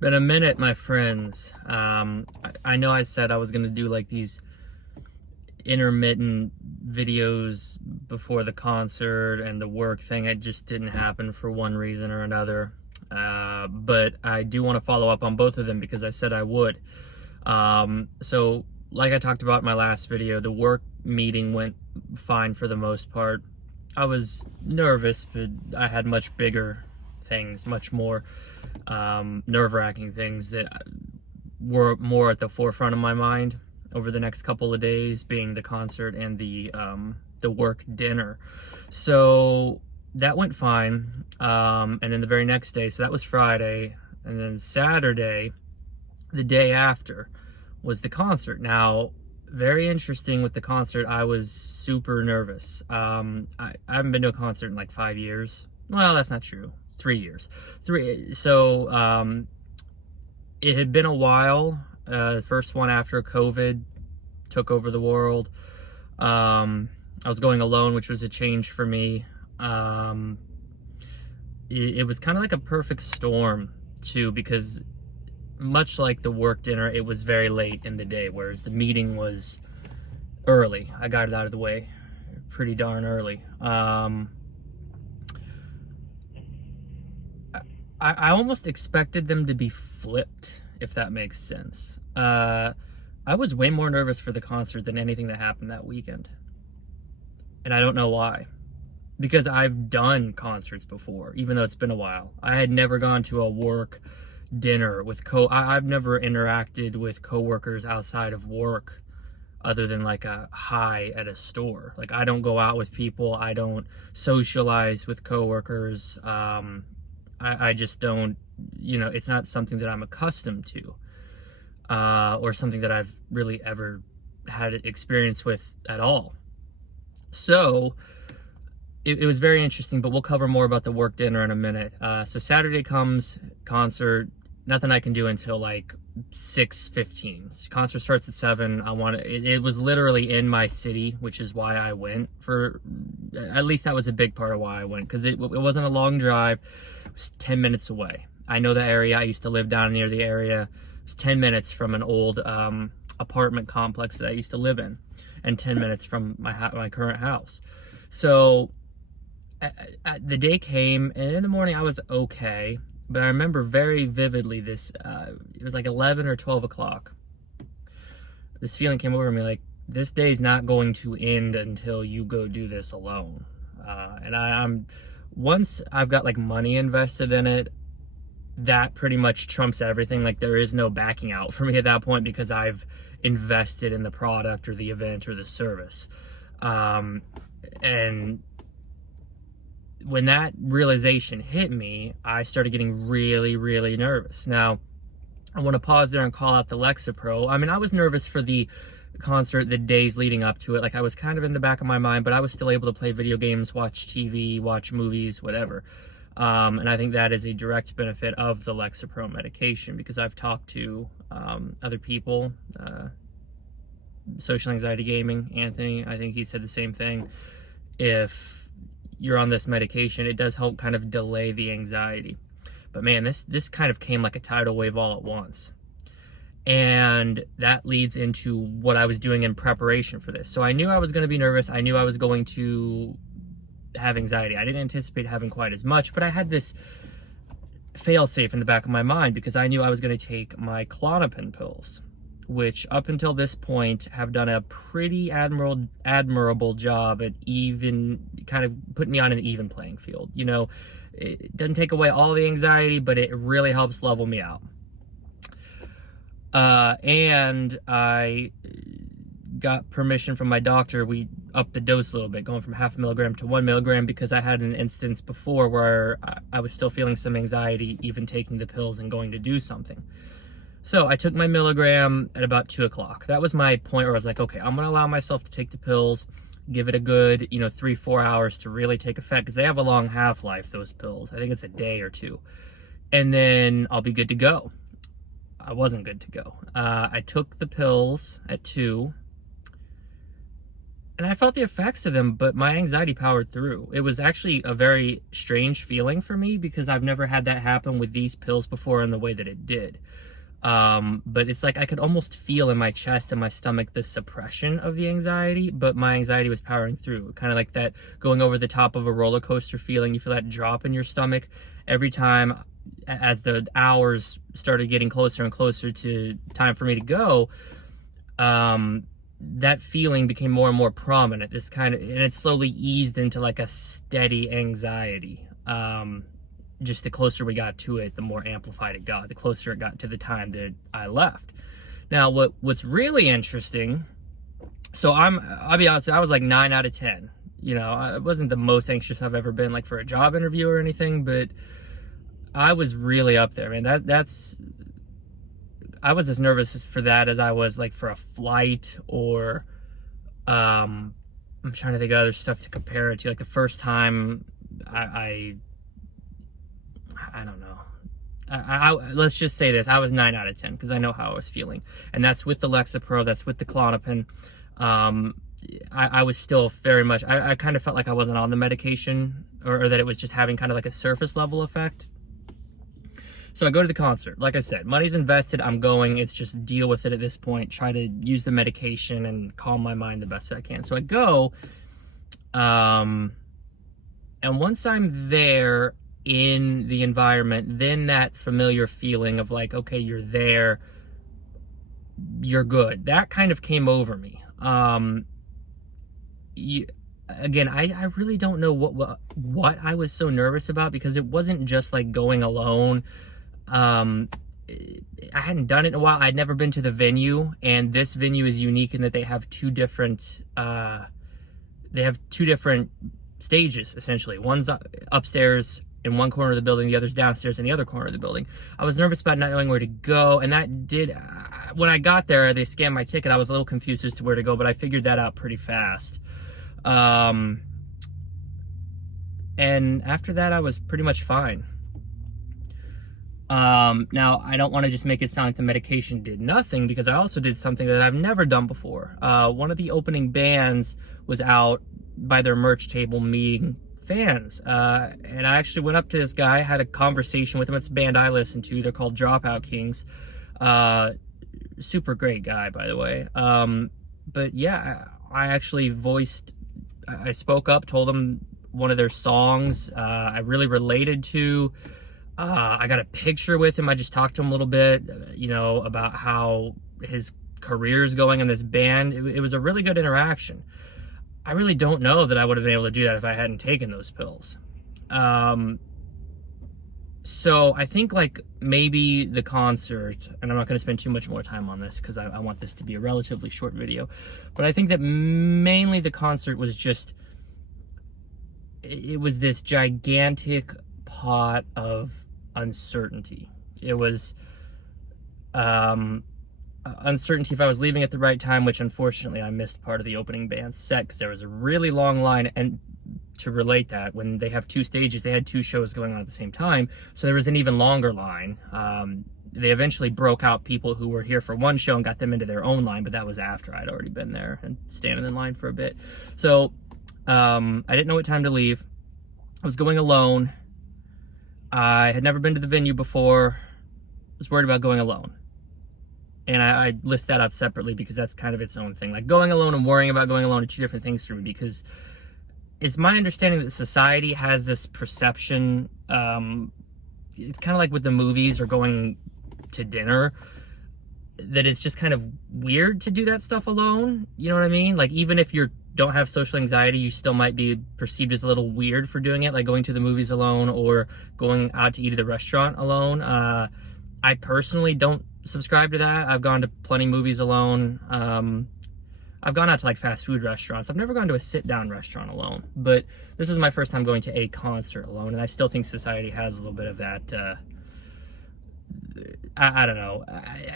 Been a minute, my friends. I know I said I was gonna do like these intermittent videos before the concert and the work thing. It just didn't happen for one reason or another. But I do want to follow up on both of them because I said I would. So like I talked about in my last video, the work meeting went fine for the most part. I was nervous, but I had much bigger things, much more nerve-wracking things that were more at the forefront of my mind over the next couple of days, being the concert and the work dinner. So that went fine. And then the very next day, so that was Friday, and then Saturday, the day after, was the concert. Now, very interesting with the concert, I was super nervous. I haven't been to a concert in like 5 years. Well, that's not true. 3 years. So it had been a while. The first one after COVID took over the world. I was going alone, which was a change for me. It was kind of like a perfect storm too, because much like the work dinner, it was very late in the day, whereas the meeting was early. I got it out of the way pretty darn early. I almost expected them to be flipped, if that makes sense. I was way more nervous for the concert than anything that happened that weekend. And I don't know why. Because I've done concerts before, even though it's been a while. I had never gone to a work dinner with I've never interacted with coworkers outside of work other than like a hi at a store. Like, I don't go out with people. I don't socialize with coworkers. I just don't, it's not something that I'm accustomed to, or something that I've really ever had experience with at all. So it was very interesting, but we'll cover more about the work dinner in a minute. So Saturday comes, concert, nothing I can do until like 6:15. Concert starts at 7. It was literally in my city, which is why I went. At least that was a big part of why I went, because it wasn't a long drive. It was 10 minutes away. I know the area. I used to live down near the area. It was 10 minutes from an old apartment complex that I used to live in, and 10 minutes from my current house. So the day came, and in the morning I was okay, but I remember very vividly this, it was like 11 or 12 o'clock. This feeling came over me like, this day's not going to end until you go do this alone. And once I've got like money invested in it, that pretty much trumps everything. Like, there is no backing out for me at that point, because I've invested in the product or the event or the service. And when that realization hit me, I started getting really, really nervous. Now, I want to pause there and call out the Lexapro. I mean, I was nervous for the concert the days leading up to it. Like, I was kind of in the back of my mind, but I was still able to play video games, watch TV, watch movies, whatever. And I think that is a direct benefit of the Lexapro medication, because I've talked to other people, social anxiety gaming, Anthony, I think he said the same thing. If you're on this medication, it does help kind of delay the anxiety. But man, this kind of came like a tidal wave all at once. And that leads into what I was doing in preparation for this. So I knew I was going to be nervous. I knew I was going to have anxiety. I didn't anticipate having quite as much, but I had this fail-safe in the back of my mind, because I knew I was going to take my Klonopin pills, which up until this point have done a pretty admirable job at even kind of putting me on an even playing field. It doesn't take away all the anxiety, but it really helps level me out. And I got permission from my doctor. We upped the dose a little bit, going from 0.5 milligram to 1 milligram, because I had an instance before where I was still feeling some anxiety even taking the pills and going to do something. So I took my milligram at about 2 o'clock. That was my point where I was like, okay, I'm going to allow myself to take the pills, give it a good, 3-4 hours to really take effect, because they have a long half-life, those pills. I think it's a day or two. And then I'll be good to go. I wasn't good to go. I took the pills at 2. and I felt the effects of them, but my anxiety powered through. It was actually a very strange feeling for me because I've never had that happen with these pills before in the way that it did. But it's like I could almost feel in my chest and my stomach the suppression of the anxiety, but my anxiety was powering through. Kind of like that going over the top of a roller coaster feeling. You feel that drop in your stomach every time as the hours started getting closer and closer to time for me to go. That feeling became more and more prominent. This kind of, and it slowly eased into like a steady anxiety. Just the closer we got to it, the more amplified it got, the closer it got to the time that I left. Now, what's really interesting, so I'll be honest, I was like 9 out of 10. You know, I wasn't the most anxious I've ever been like for a job interview or anything, but I was really up there, man. I was as nervous for that as I was like for a flight or, I'm trying to think of other stuff to compare it to. Like the first time I don't know. Let's just say this. I was 9 out of 10 because I know how I was feeling. And that's with the Lexapro, that's with the Klonopin. I was still very much, I kind of felt like I wasn't on the medication or that it was just having kind of like a surface level effect. So I go to the concert. Like I said, money's invested. I'm going. It's just deal with it at this point. Try to use the medication and calm my mind the best I can. So I go. And once I'm there in the environment, then that familiar feeling of like, okay, you're there, you're good. That kind of came over me. Again, I really don't know what I was so nervous about because it wasn't just like going alone. I hadn't done it in a while. I'd never been to the venue, and this venue is unique in that they have two different stages essentially. One's upstairs in one corner of the building, the other's downstairs in the other corner of the building. I was nervous about not knowing where to go, and that did, when I got there, they scanned my ticket. I was a little confused as to where to go, but I figured that out pretty fast. And after that, I was pretty much fine. Now, I don't want to just make it sound like the medication did nothing, because I also did something that I've never done before. One of the opening bands was out by their merch table meeting fans, and I actually went up to this guy, had a conversation with him. It's a band I listen to. They're called Dropout Kings. Super great guy, by the way. But yeah, I actually I spoke up, told him one of their songs I really related to. I got a picture with him. I just talked to him a little bit, about how his career is going in this band. It was a really good interaction. I really don't know that I would have been able to do that if I hadn't taken those pills. So I think like maybe the concert, and I'm not going to spend too much more time on this because I want this to be a relatively short video, but I think that mainly the concert was just, it was this gigantic pot of uncertainty. It was uncertainty if I was leaving at the right time, which unfortunately I missed part of the opening band set because there was a really long line. And to relate that, when they have two stages, they had two shows going on at the same time, so there was an even longer line. They eventually broke out people who were here for one show and got them into their own line, but that was after I'd already been there and standing in line for a bit. So I didn't know what time to leave. I was going alone. I had never been to the venue before. I was worried about going alone. And I list that out separately because that's kind of its own thing. Like going alone and worrying about going alone are two different things for me, because it's my understanding that society has this perception. It's kind of like with the movies or going to dinner, that it's just kind of weird to do that stuff alone. You know what I mean? Like even if you don't have social anxiety, you still might be perceived as a little weird for doing it, like going to the movies alone or going out to eat at a restaurant alone. I personally don't subscribe to that. I've gone to plenty of movies alone. I've gone out to like fast food restaurants. I've never gone to a sit-down restaurant alone, but this is my first time going to a concert alone, and I still think society has a little bit of that. I don't know.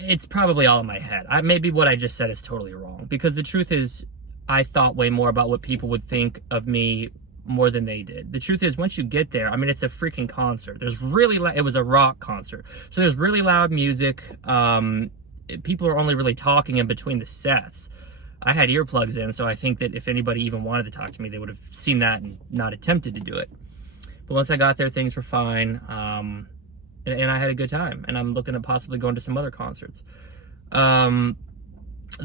It's probably all in my head. Maybe what I just said is totally wrong, because the truth is I thought way more about what people would think of me more than they did. The truth is, once you get there, I mean, it's a freaking concert. There's really it was a rock concert, so there's really loud music. People are only really talking in between the sets. I had earplugs in, so I think that if anybody even wanted to talk to me, they would have seen that and not attempted to do it. But once I got there, things were fine, and I had a good time, and I'm looking at possibly going to some other concerts. The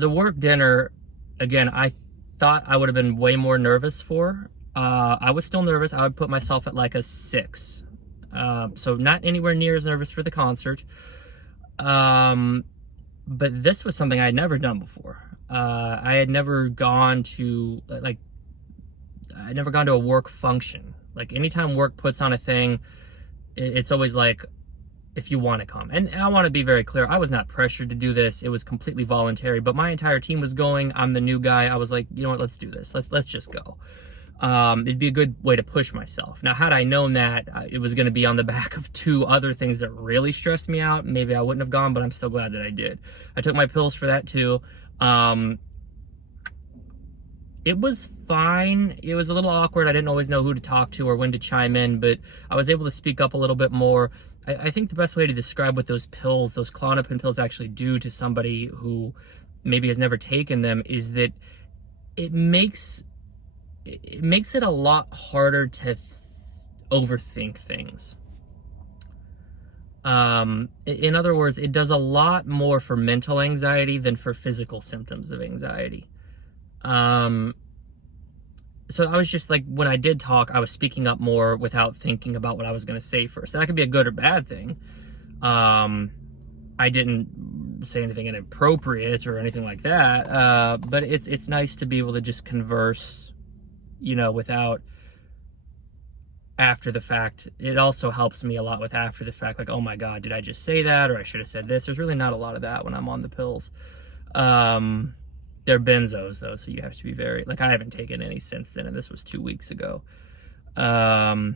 work dinner, again, I thought I would have been way more nervous for. I was still nervous. I would put myself at like a 6. So not anywhere near as nervous for the concert. But this was something I had never done before. I had never gone to, I'd never gone to a work function. Like, anytime work puts on a thing, it's always like, if you want to come. And I want to be very clear, I was not pressured to do this. It was completely voluntary, but my entire team was going. I'm the new guy. I was like, you know what, let's do this. Let's just go. It'd be a good way to push myself. Now, had I known that it was going to be on the back of 2 other things that really stressed me out, maybe I wouldn't have gone, but I'm still glad that I did. I took my pills for that too. It was fine. It was a little awkward. I didn't always know who to talk to or when to chime in, but I was able to speak up a little bit more. I think the best way to describe what those pills, those Klonopin pills, actually do to somebody who maybe has never taken them is that it makes it a lot harder to overthink things. In other words, it does a lot more for mental anxiety than for physical symptoms of anxiety. So I was just like, when I did talk, I was speaking up more without thinking about what I was going to say first. That could be a good or bad thing. I didn't say anything inappropriate or anything like that. But it's nice to be able to just converse, without after the fact. It also helps me a lot with after the fact, like, oh my God, did I just say that? Or I should have said this. There's really not a lot of that when I'm on the pills. They're benzos though, so you have to be very, I haven't taken any since then, and this was 2 weeks ago. I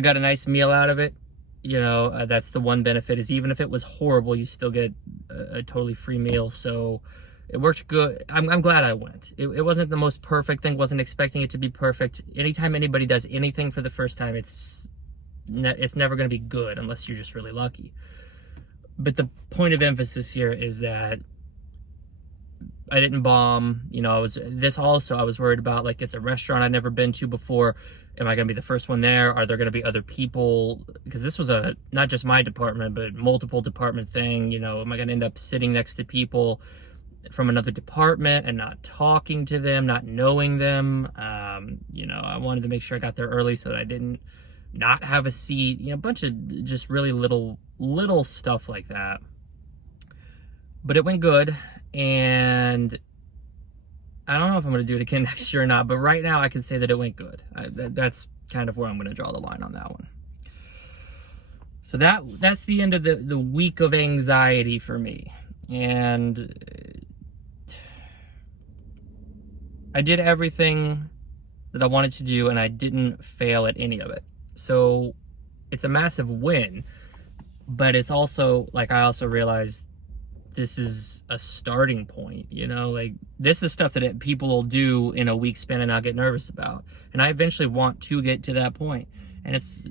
got a nice meal out of it. That's the one benefit, is even if it was horrible, you still get a totally free meal. So it worked good. I'm glad I went. It wasn't the most perfect thing. Wasn't expecting it to be perfect. Anytime anybody does anything for the first time, it's never going to be good unless you're just really lucky. But the point of emphasis here is that I didn't bomb. I was worried about, it's a restaurant I'd never been to before. Am I going to be the first one there? Are there going to be other people? Because this was not just my department, but multiple department thing. Am I going to end up sitting next to people from another department and not talking to them, not knowing them? I wanted to make sure I got there early so that I didn't not have a seat. A bunch of just really little stuff like that. But it went good, and I don't know if I'm going to do it again next year or not, but right now I can say that it went good. That's kind of where I'm going to draw the line on that one. So that's the end of the week of anxiety for me. And I did everything that I wanted to do, and I didn't fail at any of it. So it's a massive win, but it's also, I also realized this is a starting point, this is stuff that people will do in a week span and not get nervous about. And I eventually want to get to that point. And it's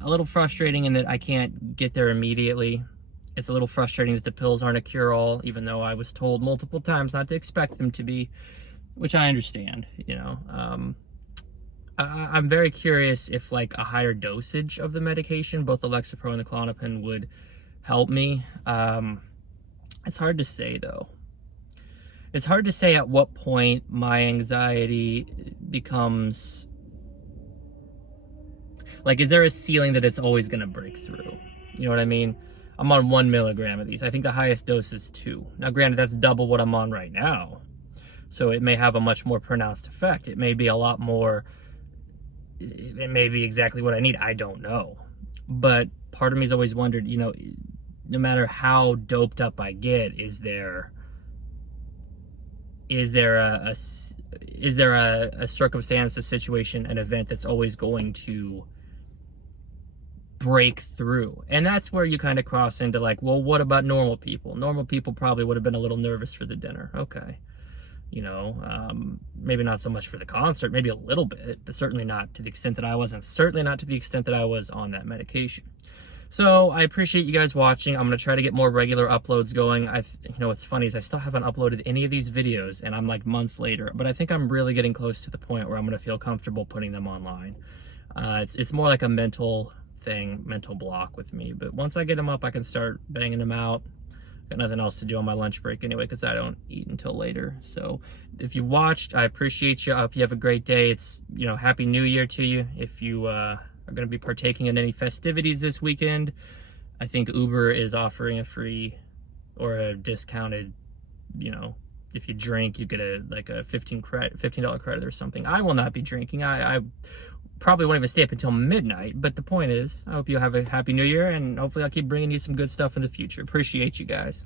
a little frustrating in that I can't get there immediately. It's a little frustrating that the pills aren't a cure-all, even though I was told multiple times not to expect them to be, which I understand, I'm very curious if a higher dosage of the medication, both the Lexapro and the Klonopin, would help me. It's hard to say though. It's hard to say at what point my anxiety becomes, is there a ceiling that it's always going to break through? You know what I mean? I'm on 1 milligram of these. I think the highest dose is 2. Now, granted, that's double what I'm on right now. So it may have a much more pronounced effect. It may be a lot more, it may be exactly what I need. I don't know. But part of me's always wondered, no matter how doped up I get, is there a circumstance, a situation, an event that's always going to break through? And that's where you kind of cross into well, what about normal people? Normal people probably would have been a little nervous for the dinner. Okay. Maybe not so much for the concert, maybe a little bit, but certainly not to the extent that I was, and certainly not to the extent that I was on that medication. So I appreciate you guys watching. I'm gonna try to get more regular uploads going. You know what's funny is I still haven't uploaded any of these videos, and I'm like months later. But I think I'm really getting close to the point where I'm gonna feel comfortable putting them online. It's more like a mental thing, mental block with me. But once I get them up, I can start banging them out. Got nothing else to do on my lunch break anyway, because I don't eat until later. So if you watched, I appreciate you. I hope you have a great day. It's, you know, Happy New Year to you. If you are going to be partaking in any festivities this weekend, I think Uber is offering a free or a discounted, you know, if you drink, you get a $15 credit or something. I will not be drinking. I probably won't even stay up until midnight. But the point is, I hope you have a Happy New Year, and hopefully I'll keep bringing you some good stuff in the future. Appreciate you guys.